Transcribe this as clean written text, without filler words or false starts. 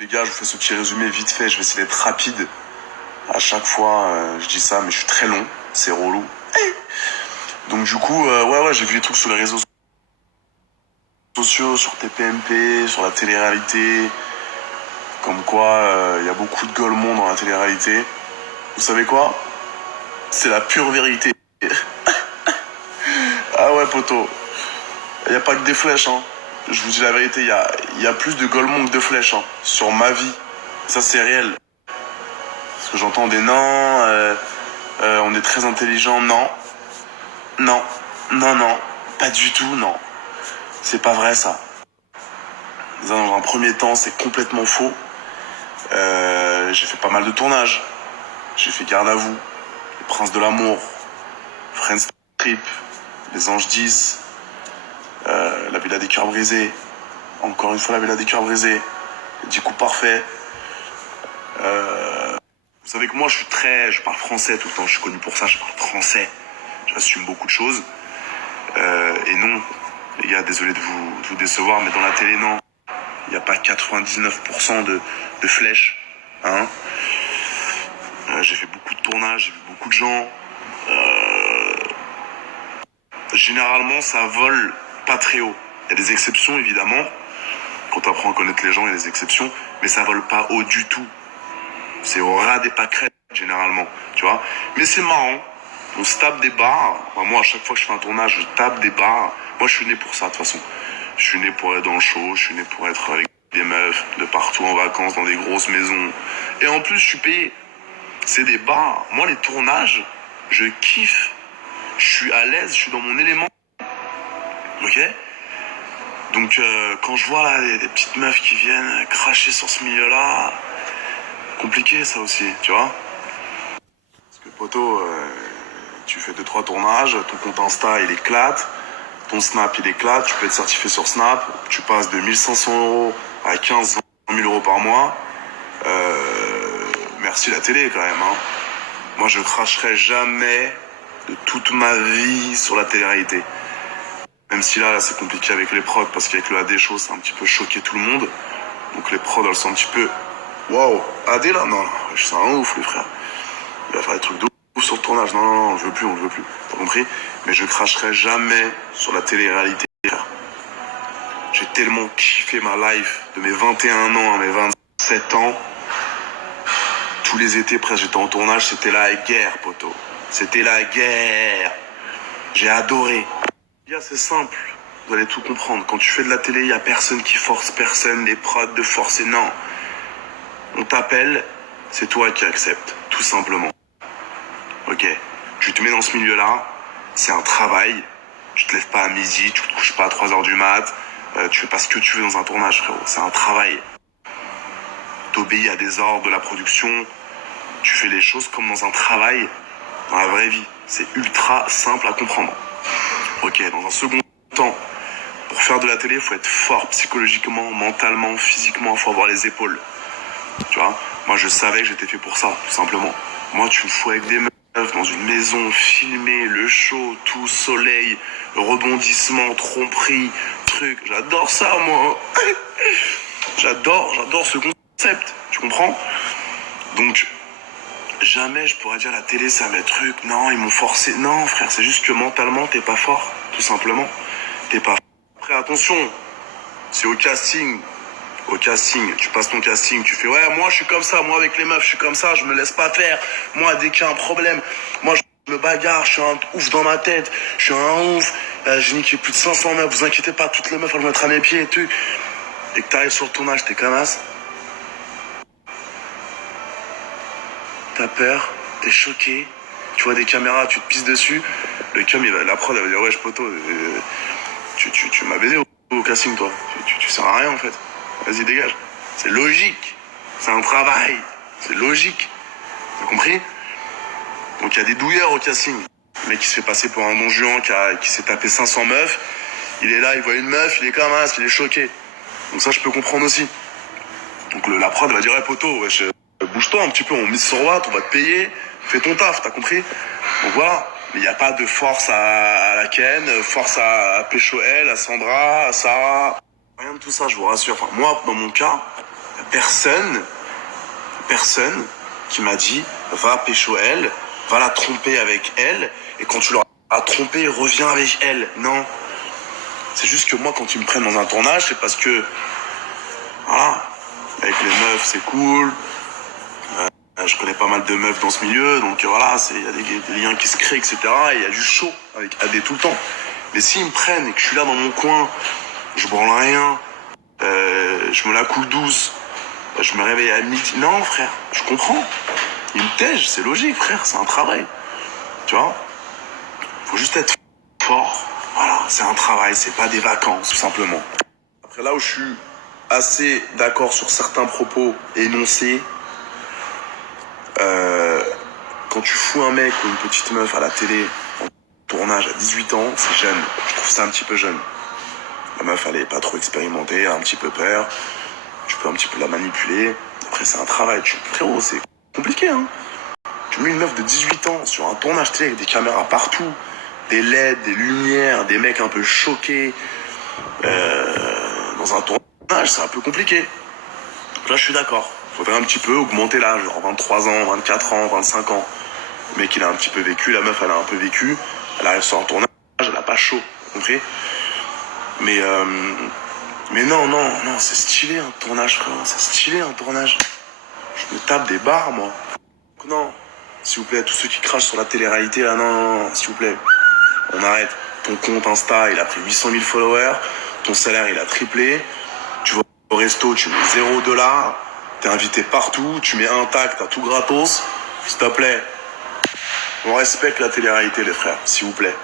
Les gars, je vous fais ce petit résumé vite fait, je vais essayer d'être rapide. À chaque fois, je dis ça, mais je suis très long, c'est relou. Donc du coup, ouais, j'ai vu des trucs sur les réseaux sociaux, sur TPMP, sur la télé-réalité. Comme quoi, il y a beaucoup de golemons dans la télé-réalité. Vous savez quoi? C'est la pure vérité. Ah ouais, poto. Il n'y a pas que des flèches, hein. Je vous dis la vérité, il y a plus de golemons que de flèches, hein. Sur ma vie. Ça, c'est réel. Parce que j'entends des non, on est très intelligent. Non. Non. Non, non. Pas du tout, non. C'est pas vrai, ça. Dans un premier temps, c'est complètement faux. J'ai fait pas mal de tournages. J'ai fait Garde à vous, Les Princes de l'amour, Friends Trip, Les Anges 10, La Villa des Cœurs Brisés, encore une fois La Villa des Cœurs Brisés, 10 coups parfaits. Vous savez que moi je parle français tout le temps, je suis connu pour ça, je parle français. J'assume beaucoup de choses. Et non, les gars, désolé de vous décevoir, mais dans la télé, non. Il n'y a pas 99% de flèches. Hein. J'ai fait beaucoup de tournages, j'ai vu beaucoup de gens. Généralement, ça vole pas très haut. Il y a des exceptions, évidemment. Quand tu apprends à connaître les gens, il y a des exceptions. Mais ça vole pas haut du tout. C'est au ras des pâquerettes, généralement. Tu vois. Mais c'est marrant. On se tape des barres. Enfin, moi, à chaque fois que je fais un tournage, je tape des barres. Moi, je suis né pour ça, de toute façon. Je suis né pour être dans le show. Je suis né pour être avec des meufs de partout en vacances, dans des grosses maisons. Et en plus, je suis payé. C'est des bars. Moi, les tournages, je kiffe. Je suis à l'aise, je suis dans mon élément. Ok? Donc, quand je vois là des petites meufs qui viennent cracher sur ce milieu-là, compliqué ça aussi, tu vois? Parce que poto, tu fais 2-3 tournages, ton compte Insta il éclate, ton Snap il éclate, tu peux être certifié sur Snap, tu passes de 1500 € à 15-20 000 € par mois. Merci la télé quand même, hein. Moi je cracherai jamais de toute ma vie sur la télé-réalité. Même si là c'est compliqué avec les prods, parce qu'avec le AD Show, ça a un petit peu choqué tout le monde. Donc les prods, elles sont un petit peu... Waouh, AD là? Non, c'est un ouf, les frères. Il va faire des trucs de ouf sur le tournage. Non, on le veut plus. T'as compris? Mais je cracherai jamais sur la télé-réalité, frère. J'ai tellement kiffé ma life de mes 21 ans à mes 27 ans. Tous les étés, presque, j'étais en tournage, c'était la guerre, poto. C'était la guerre. J'ai adoré. C'est simple, vous allez tout comprendre. Quand tu fais de la télé, il n'y a personne qui force personne, les prods de forcer, non. On t'appelle, c'est toi qui acceptes, tout simplement. Ok, tu te mets dans ce milieu-là, c'est un travail. Tu te lèves pas à midi, tu te couches pas à 3h du mat, tu fais pas ce que tu veux dans un tournage, frérot. C'est un travail. T'obéis à des ordres de la production, tu fais les choses comme dans un travail, dans la vraie vie. C'est ultra simple à comprendre. Ok, dans un second temps, pour faire de la télé, il faut être fort psychologiquement, mentalement, physiquement, il faut avoir les épaules. Tu vois, moi je savais que j'étais fait pour ça, tout simplement. Moi, tu me fous avec des meufs dans une maison, filmée, le show, tout, soleil, rebondissement, tromperie, truc. J'adore ça, moi. J'adore ce concept, tu comprends? Donc, jamais je pourrais dire la télé c'est un mes trucs, non ils m'ont forcé, non frère, c'est juste que mentalement t'es pas fort, tout simplement, t'es pas fort. Après attention, c'est au casting, tu passes ton casting, tu fais ouais moi je suis comme ça, moi avec les meufs je suis comme ça, je me laisse pas faire, moi dès qu'il y a un problème, moi je me bagarre, je suis un ouf dans ma tête, je suis un ouf, j'ai niqué plus de 500 meufs, vous inquiétez pas, toutes les meufs elles vont être à mes pieds et tout, et que t'arrives sur le tournage, t'es camasse. T'as peur, t'es choqué, tu vois des caméras, tu te pisses dessus, le cum, la prod, elle va dire ouais, poto, tu m'as baisé au casting, toi, tu sers à rien en fait, vas-y dégage. C'est logique, c'est un travail, c'est logique, t'as compris? Donc il y a des douilleurs au casting, le mec qui se fait passer pour un non-juan qui s'est tapé 500 meufs, il est là, il voit une meuf, il est comme un, il est choqué, donc ça je peux comprendre aussi. Donc la prod va dire ouais, poto, wesh, bouge-toi un petit peu, on mise sur Watt, on va te payer, fais ton taf, t'as compris? Donc voilà, mais il n'y a pas de force à la Ken, force à Pécho elle, à Sandra, à Sarah, rien de tout ça, je vous rassure. Enfin, moi, dans mon cas, il n'y a personne qui m'a dit va pécho elle, va la tromper avec elle, et quand tu l'auras trompée, reviens avec elle. Non. C'est juste que moi, quand ils me prennent dans un tournage, c'est parce que, voilà, avec les meufs, c'est cool. Je connais pas mal de meufs dans ce milieu, donc voilà, il y a des liens qui se créent, etc. Et il y a du show avec AD tout le temps. Mais s'ils me prennent et que je suis là dans mon coin, je branle rien, je me la coule douce, je me réveille à midi. Non, frère, je comprends. Ils me tègent, c'est logique, frère, c'est un travail. Tu vois ? Faut juste être fort. Voilà, c'est un travail, c'est pas des vacances, tout simplement. Après, là où je suis assez d'accord sur certains propos énoncés, quand tu fous un mec ou une petite meuf à la télé en tournage à 18 ans, c'est jeune. Je trouve ça un petit peu jeune. La meuf, elle est pas trop expérimentée, elle a un petit peu peur. Tu peux un petit peu la manipuler. Après, c'est un travail. Frérot, c'est compliqué, hein. Tu mets une meuf de 18 ans sur un tournage télé avec des caméras partout, des LED, des lumières, des mecs un peu choqués. Dans un tournage, c'est un peu compliqué. Là, je suis d'accord. Faudrait un petit peu augmenter l'âge, genre 23 ans, 24 ans, 25 ans. Le mec, il a un petit peu vécu, la meuf, elle a un peu vécu. Elle arrive sur un tournage, elle a pas chaud, compris ? Mais non, c'est stylé un tournage, frère. C'est stylé un tournage. Je me tape des barres, moi. Non, s'il vous plaît, tous ceux qui crachent sur la télé-réalité, là, non, s'il vous plaît. On arrête. Ton compte Insta, il a pris 800 000 followers. Ton salaire, il a triplé. Tu vas au resto, tu mets $0. T'es invité partout. Tu mets un tag, t'as tout gratos. S'il te plaît. On respecte la télé-réalité, les frères, s'il vous plaît.